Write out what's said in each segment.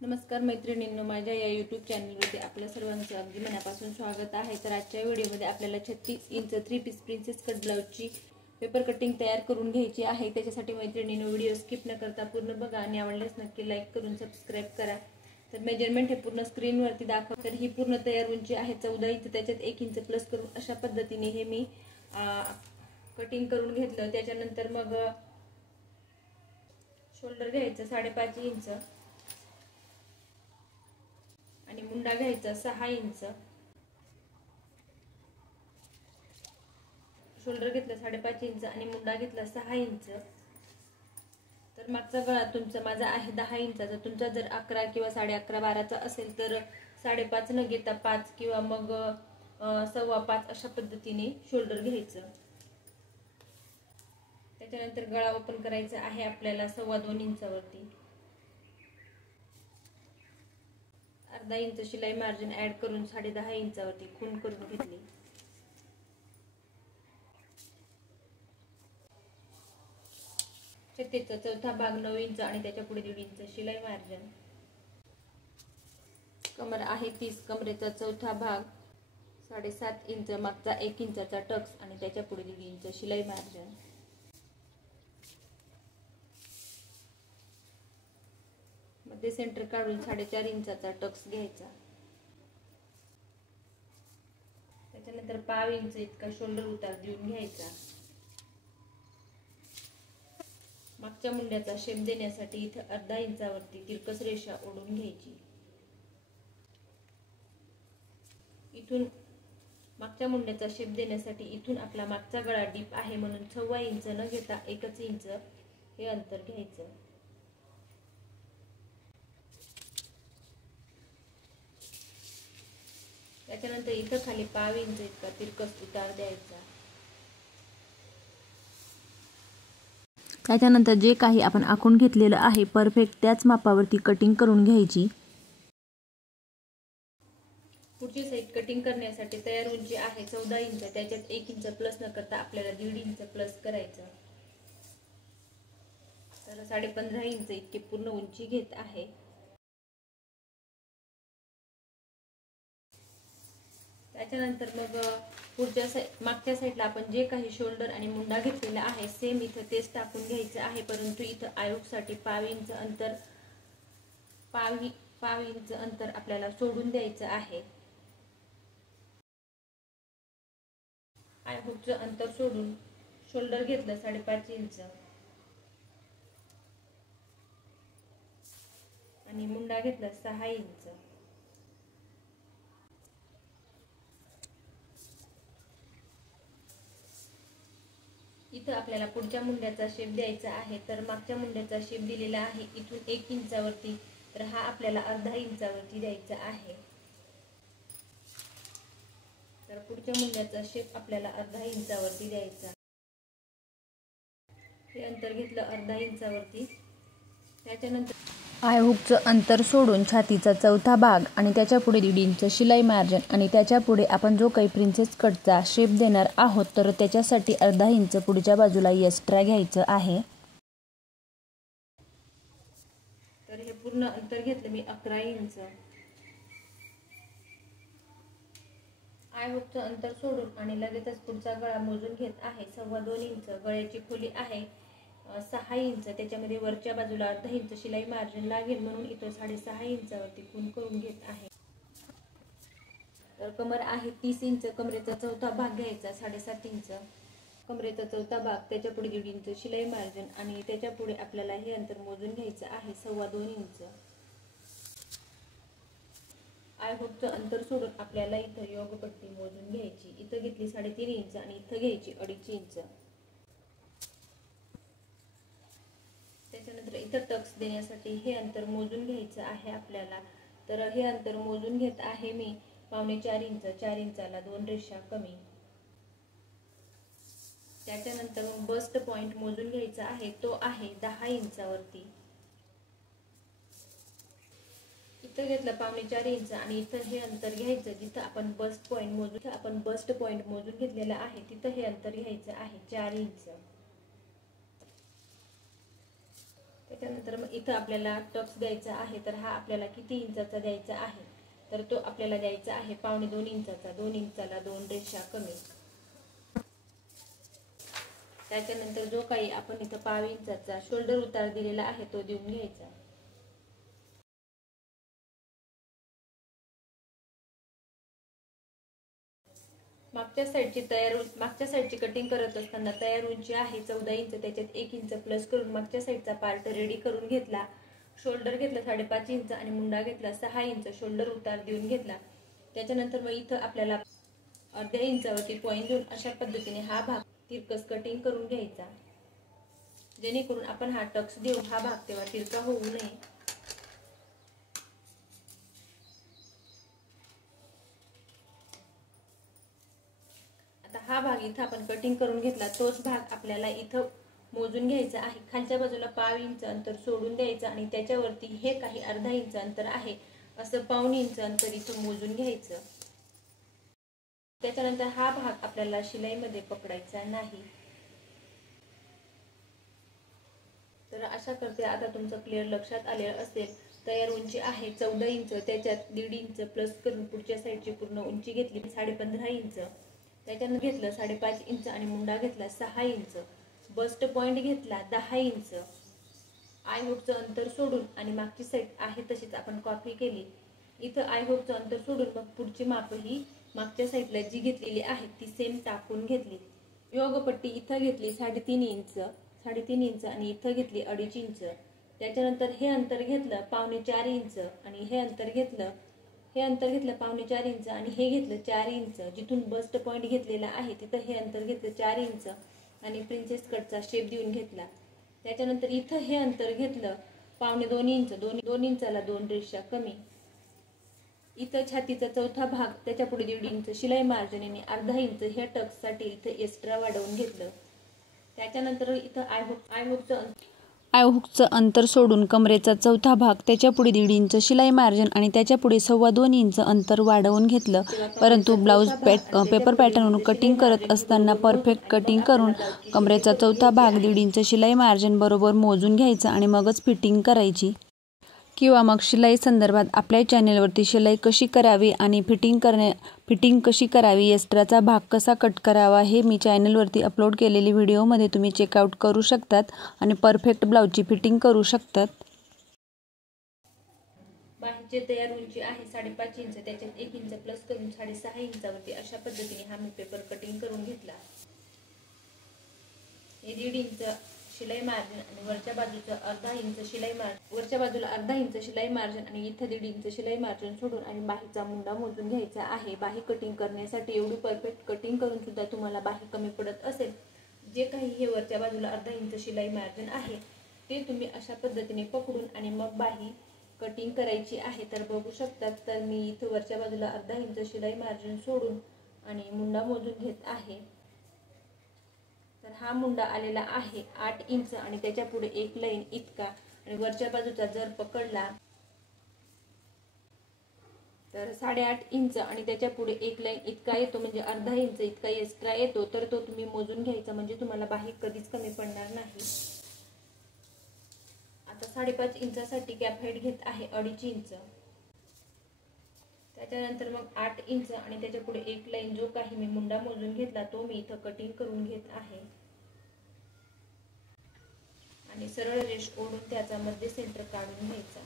नमस्कार मैत्रिणींनो, माझ्या या यूट्यूब चॅनलमध्ये आपल्या सर्वांचे अगदी मनापासून स्वागत आहे। तर आजच्या व्हिडिओमध्ये आपल्याला 36 इंच 3 पीस प्रिन्सेस कट ब्लाउजची पेपर कटिंग तयार करून घ्यायची आहे। त्याच्यासाठी मैत्रिणींनो व्हिडिओ स्किप न करता पूर्ण बघा आणि आवडल्यास नक्की लाईक करून सबस्क्राइब करा। तर मेजरमेंट हे पूर्ण स्क्रीनवरती दाखव। तर ही पूर्ण तयार उंची आहे 14 इंच, त्याच्यात 1 इंच प्लस करून अशा पद्धतीने हे मी कटिंग करून घेतलं। त्याच्यानंतर मग शोल्डर घ्यायचं 5.5 इंच आणि मुंडा घ्यायचा 6 इंच। शोल्डर घेतलं 5.5 इंच आणि मुंडा घेतला 6 इंच। तर मागचा गळा तुमचा माझा आहे 10 इंचाचा, तुमचा जर 11 किंवा 11.5 12चा असेल तर 5.5 न घेता 5 किंवा मग 5.25 अशा पद्धतीने शोल्डर घ्यायचं। त्याच्यानंतर गळा ओपन करायचा आहे आपल्याला 2.25 इंचावरती। अर्धा इंच शिलाई मार्जिन ऍड करून 10.5 इंचावरती खूण करून घेतली। छत्तीचा चौथा भाग 9 इंच आणि त्याच्या पुढे 1.5 इंच शिलाई मार्जिन। कमर आहे 30, कमरेचा चौथा भाग 7.5 इंच, मागचा 1 इंचाचा टक्स आणि त्याच्या पुढे 1.5 इंच शिलाई मार्जिन। मध्ये सेंटर काढून 4.5 इंचाचा टक्स घ्यायचा। त्याच्यानंतर 1.5 इंच इतका शोल्डर उतार देऊन घ्यायचा। मागच्या मुंड्याचा शेप देण्यासाठी इथे अर्धा इंचावरती तिरकस रेषा ओढून घ्यायची। इथून मागच्या मुंड्याचा शेप देण्यासाठी इथून आपला मागचा गळा डीप आहे म्हणून 6 इंच न घेता 1 इंच हे अंतर घ्यायचं। त्याच्यानंतर इथं खाली 1.5 इंच इतका तिरकस उतार द्यायचा। त्याच्यानंतर जे काही आपण आखून घेतलेलं आहे परफेक्ट त्याच मापावरती कटिंग करून घ्यायची। पुढची साईड कटिंग करण्यासाठी तयार उंची आहे 14 इंच, त्याच्यात 1 इंच प्लस न करता आपल्याला 1.5 इंच प्लस करायचं। तर 15.5 इंच इतकी पूर्ण उंची घेत आहे। त्याच्यानंतर मग पुढच्या मागच्या साईडला आपण जे काही शोल्डर आणि मुंडा घेतलेला आहे सेम इथं तेच टाकून घ्यायचं आहे, परंतु इथं आयहुकसाठी 1.5 इंच अंतर 1.5 इंच अंतर आपल्याला सोडून द्यायचं आहे। आयहुकचं अंतर सोडून शोल्डर घेतलं 5.5 इंच आणि मुंडा घेतला 6 इंच। इथं आपल्याला पुढच्या मुंड्याचा शेप द्यायचा आहे। तर मागच्या मुंड्याचा शेप दिलेला आहे इथून 1 इंचावरती, तर हा आपल्याला अर्धा इंचावरती द्यायचा आहे। तर पुढच्या मुंड्याचा शेप आपल्याला अर्धा इंचावरती द्यायचा। हे अंतर घेतलं अर्धा इंचावरती। त्याच्यानंतर आयहुकचं अंतर सोडून छातीचा चौथा भाग आणि त्याच्या पुढे 1.5 इंच शिलाई मार्जिन आणि त्याच्या पुढे आपण जो काही प्रिन्सेस कटचा शेप देणार आहोत तर त्याच्यासाठी अर्धा इंच पुढच्या बाजूला एक्स्ट्रा घ्यायचं आहे। तर हे पूर्ण अंतर घेतलं मी 11 इंच। आयहुकचं अंतर सोडून आणि लगेचच पुढचा गळा मोजून घेत आहे 2.25 इंच। गळ्याची खोली आहे 6 इंच, त्याच्यामध्ये वरच्या बाजूला अर्धा इंच शिलाई मार्जिन लागेल म्हणून इथं 6.5 इंचावरती खूण करून घेत आहे। तर कमर आहे 30 इंच, कमरेचा चौथा भाग घ्यायचा 7.5 इंच, कमरेचा चौथा भाग त्याच्या पुढे 1.5 इंच शिलाई मार्जिन आणि त्याच्या पुढे आपल्याला हे अंतर मोजून घ्यायचं आहे 2.25 इंच। आयहुकचं अंतर सोडून आपल्याला इथं योगपट्टी मोजून घ्यायची। इथं घेतली 3.5 इंच आणि इथं घ्यायची 2.5 इंच। त्याच्यानंतर इथं टक्स देण्यासाठी हे अंतर मोजून घ्यायचं आहे आपल्याला। तर हे अंतर मोजून घेत आहे मी 4.25 इंच, 4 इंचाला 2 रेषा कमी। त्याच्यानंतर मग बस्ट पॉइंट मोजून घ्यायचा आहे, तो आहे 10 इंचावरती। इथं घेतलं 4.25 इंच आणि इथं हे अंतर घ्यायचं जिथं आपण बस्ट पॉइंट मोजून घेतलेला आहे तिथं हे अंतर घ्यायचं आहे 4 इंच। त्याच्यानंतर मग इथं आपल्याला टक्स द्यायचा आहे, तर हा आपल्याला किती इंचाचा द्यायचा आहे, तर तो आपल्याला द्यायचा आहे 2.25 इंचाचा. 2 इंचाला 2 रेषा कमी. त्याच्यानंतर जो काही आपण इथं 1.5 इंचाचा शोल्डर उतार दिलेला आहे तो देऊन घ्यायचा. मागच्या साईडची कटिंग करत असताना तयार उंची आहे 14 इंच. त्याच्यात 1 इंच प्लस करून मागच्या साईडचा पार्ट रेडी करून घेतला. शोल्डर घेतला 5.5 इंच आणि मुंडा घेतला 6 इंच. शोल्डर उतार देऊन घेतला. त्याच्यानंतर मग इथं आपल्याला अर्ध्या इंचावरती पॉईंट देऊन अशा पद्धतीने हा भाग तिरकस कटिंग करून घ्यायचा, जेणेकरून आपण हा टक्स देऊ हा भाग तेव्हा तिरका होऊ नये. आता हा भाग इथं आपण कटिंग करून घेतला, तोच भाग आपल्याला इथं मोजून घ्यायचा आहे. खालच्या बाजूला 1.5 इंच अंतर सोडून द्यायचं आणि त्याच्यावरती हे काही अर्धा इंच अंतर आहे असं 1.25 इंच अंतर इथं मोजून घ्यायचं. त्याच्यानंतर हा भाग आपल्याला शिलाईमध्ये पकडायचा नाही. तर अशा करते आता तुमचं क्लिअर लक्षात आलेलं असेल. तयार उंची आहे 14 इंच. त्याच्यात 1.5 इंच प्लस करून पुढच्या साईडची पूर्ण उंची घेतली 15.5 इंच. त्याच्यानंतर घेतलं 5.5 इंच आणि मुंडा घेतला 6 इंच. बस्ट पॉइंट घेतला 10 इंच. आय हुकचं अंतर सोडून आणि मागची साईड आहे तशीच आपण कॉपी केली. इथं आय हुकचं अंतर सोडून मग पुढची माप ही मागच्या साईडला जी घेतलेली आहे ती सेम टाकून घेतली. योगपट्टी इथं घेतली 3.5 इंच. 3.5 इंच आणि इथं घेतली 2.5 इंच. त्याच्यानंतर हे अंतर घेतलं 4.25 इंच आणि हे अंतर घेतलं 4.25 इंच आणि हे घेतलं 4 इंच. जिथून बस्ट पॉइंट घेतलेला आहे तिथं हे अंतर घेतलं 4 इंच आणि प्रिन्सेस कटचा शेप देऊन घेतला. त्याच्यानंतर इथं हे अंतर घेतलं 2.25 इंच. 2 इंचाला 2 रेषा कमी. इथं छातीचा चौथा भाग त्याच्या पुढे 1.5 इंच शिलाई मार्जिन आणि अर्धा इंच हे टक्ससाठी इथं एक्स्ट्रा वाढवून घेतलं. त्याच्यानंतर इथं आय हुकचं अंतर सोडून कमरेचा चौथा भाग त्याच्या पुढे 1.5 इंच शिलाई मार्जिन आणि त्याच्या पुढे 2.25 इंच अंतर वाढवून घेतलं. परंतु ब्लाऊज पेपर पॅटर्नवरून कटिंग करत असताना परफेक्ट कटिंग करून कमरेचा चौथा भाग 1.5 इंच शिलाई मार्जिन बरोबर मोजून घ्यायचा आणि मगच फिटिंग करायची. किंवा मग शिलाई संदर्भात आपल्या चॅनेलवरती शिलाई कशी करावी आणि फिटिंग कशी करावी, एक्स्ट्राचा भाग कसा कट करावा हे मी चॅनेलवरती अपलोड केलेली व्हिडिओमध्ये तुम्ही चेकआउट करू शकतात आणि परफेक्ट ब्लाऊजची फिटिंग करू शकतात. बाहीची तयार उंची आहे 5.5 इंच. त्याच्यात 1 इंच प्लस करून 6.5 इंचावरती अशा पद्धतीने हा मी पेपर कटिंग करून घेतला. हे 1.5 इंच शिलाई मार्जिन आणि वरच्या बाजूला अर्धा इंच शिलाई मार्जिन आणि इथं 1.5 इंच शिलाई मार्जिन सोडून आणि बाहीचा मुंडा मोजून घ्यायचा आहे. बाही कटिंग करण्यासाठी एवढी परफेक्ट कटिंग करून सुद्धा तुम्हाला बाही कमी पडत असेल, जे काही हे वरच्या बाजूला अर्धा इंच शिलाई मार्जिन आहे ते तुम्ही अशा पद्धतीने पकडून आणि मग बाही कटिंग करायची आहे. तर बघू शकतात, तर मी इथं वरच्या बाजूला अर्धा इंच शिलाई मार्जिन सोडून आणि मुंडा मोजून घेत आहे. तर हा मुंडा आलेला आहे 8 इंच आणि त्याच्या पुढे एक लाईन इतका आणि वरच्या बाजूचा जर पकडला तर 8.5 इंच आणि त्याच्या पुढे एक लाईन इतका येतो, म्हणजे अर्धा इंच इतका एक्स्ट्रा येतो. तर तो तुम्ही मोजून घ्यायचा, म्हणजे तुम्हाला बाही कधीच कमी पडणार नाही. आता 5.5 इंचासाठी कॅप हाईट घेत आहे 2.5 इंच. त्याच्यानंतर मग 8 इंच आणि त्याच्या पुढे एक लाईन जो काही मी मुंडा मोजून घेतला तो मी इथं कटिंग करून घेत आहे आणि सरळ रेष ओढून त्याचा मध्य सेंटर काढून घ्यायचा.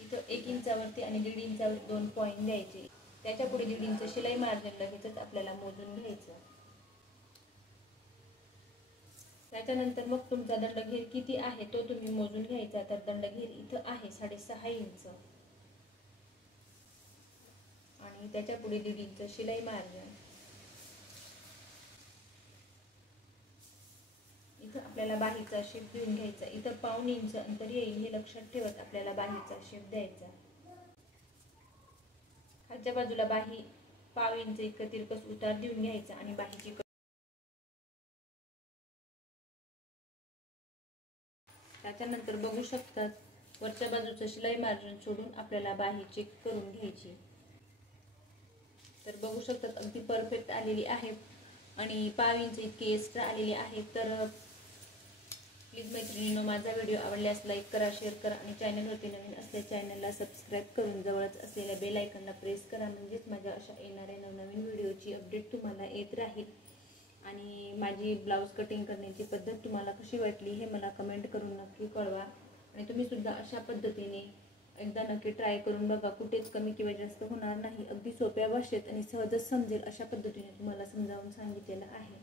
इथं 1 इंचावरती आणि 1.5 इंचावर 2 पॉईंट द्यायचे. त्याच्या पुढे 1.5 इंच शिलाई मार्जिन लगेचच आपल्याला मोजून घ्यायचं. त्याच्यानंतर मग तुमचा दंडघेर किती आहे तो तुम्ही मोजून घ्यायचा. तर दंडघेर इथं आहे 6.5 इंच आणि त्याच्या पुढे 1.5 इंच शिलाई मार्जिन. इथं आपल्याला बाहीचा शेप देऊन घ्यायचा. इथं 1.25 इंच अंतर येईल हे लक्षात ठेवत आपल्याला बाहीचा शेप द्यायचा. खालच्या बाजूला बाही 1.5 इंच इतकं तिरकस उतार देऊन घ्यायचा आणि बाहीची त्याच्यानंतर बघू शकतात वरच्या बाजूचं शिलाई मार्जिन सोडून आपल्याला बाही चेक करून घ्यायची. तर बघू शकतात अगदी परफेक्ट आलेली आहे आणि 1.5 इंच इतकी एक्स्ट्रा आलेली आहे. तर प्लीज मैत्रिणींनो, माझा व्हिडिओ आवडल्यास लाईक करा, शेअर करा आणि चॅनलवरती नवीन असल्या चॅनलला सबस्क्राईब करून जवळच असलेल्या बेल आयकॉनला प्रेस करा, म्हणजेच माझ्या अशा येणाऱ्या नवनवीन व्हिडिओची अपडेट तुम्हाला येत राहील। आणि माझी ब्लाऊज कटिंग करण्याची पद्धत तुम्हाला कशी वाटली हे मला कमेंट करून नक्की कळवा। आणि तुम्ही सुद्धा अशा पद्धतीने एकदा नक्की ट्राय करून बघा, कुठेच कमी किंवा जास्त होणार नाही। अगदी सोप्या भाषेत आणि सहजच समजेल अशा पद्धतीने तुम्हाला समजावून सांगितलेलं आहे।